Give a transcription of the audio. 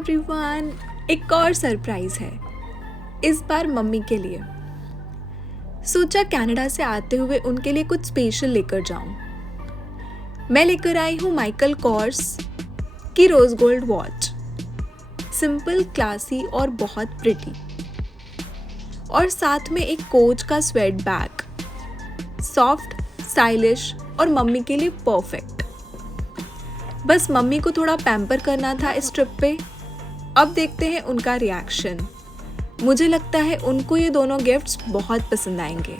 Everyone, एक और surprise है, इस बार मम्मी के लिए। सोचा कनाडा से आते हुए उनके लिए कुछ स्पेशल लेकर जाऊं। मैं लेकर आई हूँ माइकल कॉर्स की rose gold watch. Simple, classy और बहुत प्रिटी। और साथ में एक कोच का स्वेड बैग, सॉफ्ट, स्टाइलिश और मम्मी के लिए परफेक्ट। बस मम्मी को थोड़ा पैम्पर करना था इस ट्रिप पे। अब देखते हैं उनका रिएक्शन। मुझे लगता है उनको ये दोनों गिफ्ट्स बहुत पसंद आएंगे।